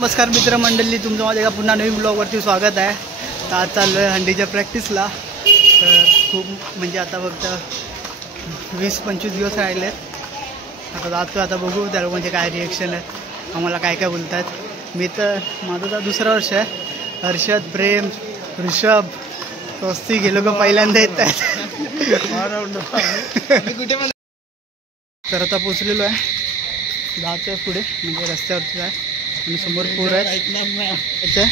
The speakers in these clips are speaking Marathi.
नमस्कार मित्रमंडळी, तुमचं माझ्या एका पुन्हा नवीन ब्लॉगवरती स्वागत आहे. तर आज चाललो आहे हंडीच्या प्रॅक्टिसला. तर खूप म्हणजे आता फक्त 20-25 दिवस राहिले आहेत. आता जातो, आता बघू त्या लोकांचे काय रिॲक्शन आहेत, आम्हाला काय काय बोलत आहेत. मी तर माझं तर दुसरं वर्ष आहे. हर्षद, प्रेम, ऋषभ, स्वस्ती हे लोक पहिल्यांदा येत आहेत. तर आता पोचलेलो आहे, जायचं आहे पुढे, म्हणजे रस्त्यावरती आहे आणि समोर पूर आहे. इथे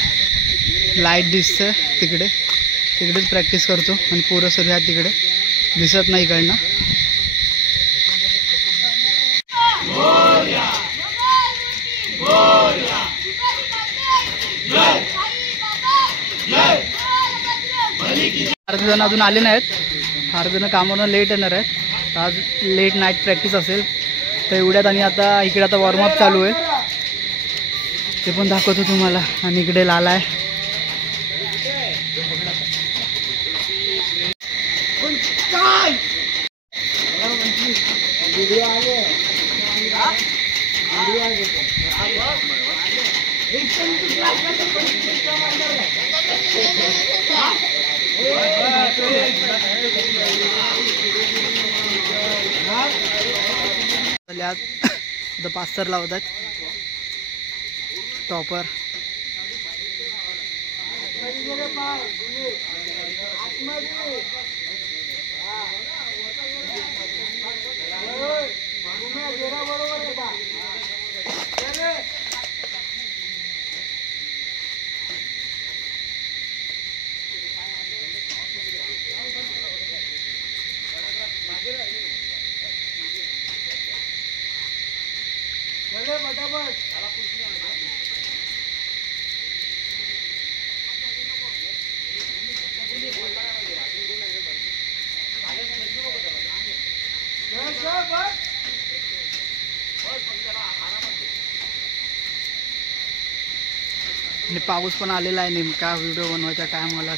लाईट दिसतं, तिकडेच प्रॅक्टिस करतो आणि पोरं सर्व ह्या तिकडे दिसत नाही इकडनं. फार जण अजून आले नाहीत, फार जण कामावरून लेट येणार आहेत. आज लेट नाईट प्रॅक्टिस असेल तर एवढ्यात. आणि आता इकडे आता वॉर्मअप चालू आहे, ते पण दाखवतो तुम्हाला. आणि इकडे लाला आहे. आता पास्तर लावतात टॉपर. आणि पाऊस पण आलेला आहे नेमका व्हिडिओ बनवायच्या टायमाला.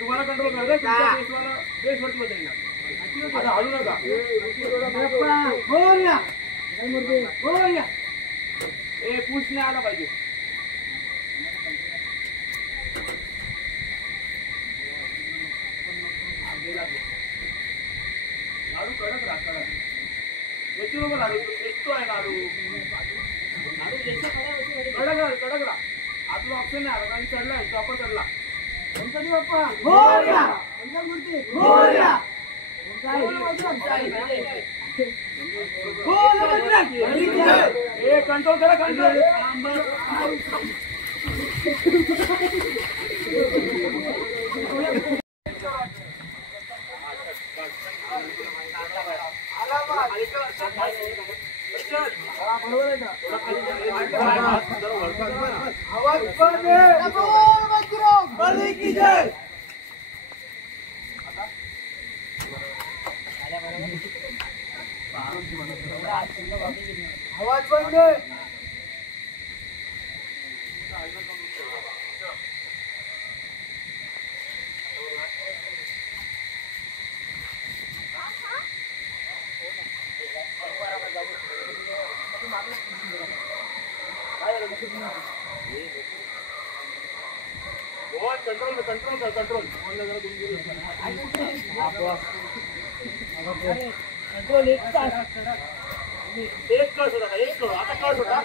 तुम्हाला कंट्रोल करा, हळू नका. पूछ नाही आला पाहिजे. लाडू कडक राहा, कडक याची नको लाडू, येतो आहे लाडू. कडक राहा. आतून ऑप्शन नाही आला, कारण चढलाय टॉपर चढला. गणपती बाप्पा मोरया, मंगलमूर्ती मोरया. कंट्रोल करा, कंट्रोल. आवाज बंद. एक कळ होता एक कळ आता कळ होता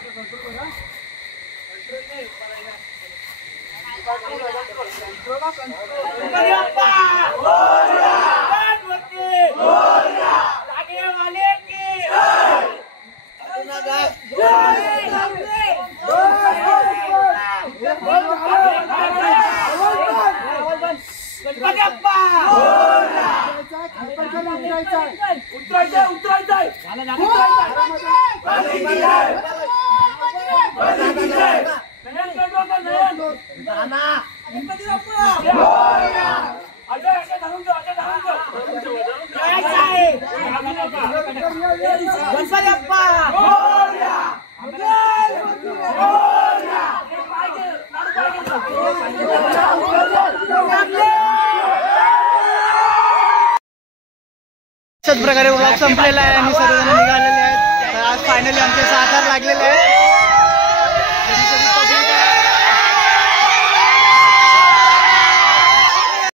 अशाच प्रकारे व्लॉग संपलेला आहे आणि सर्वजण निघालेले आहेत. तर आज फायनली आमचे 6 तार लागलेले आहेत.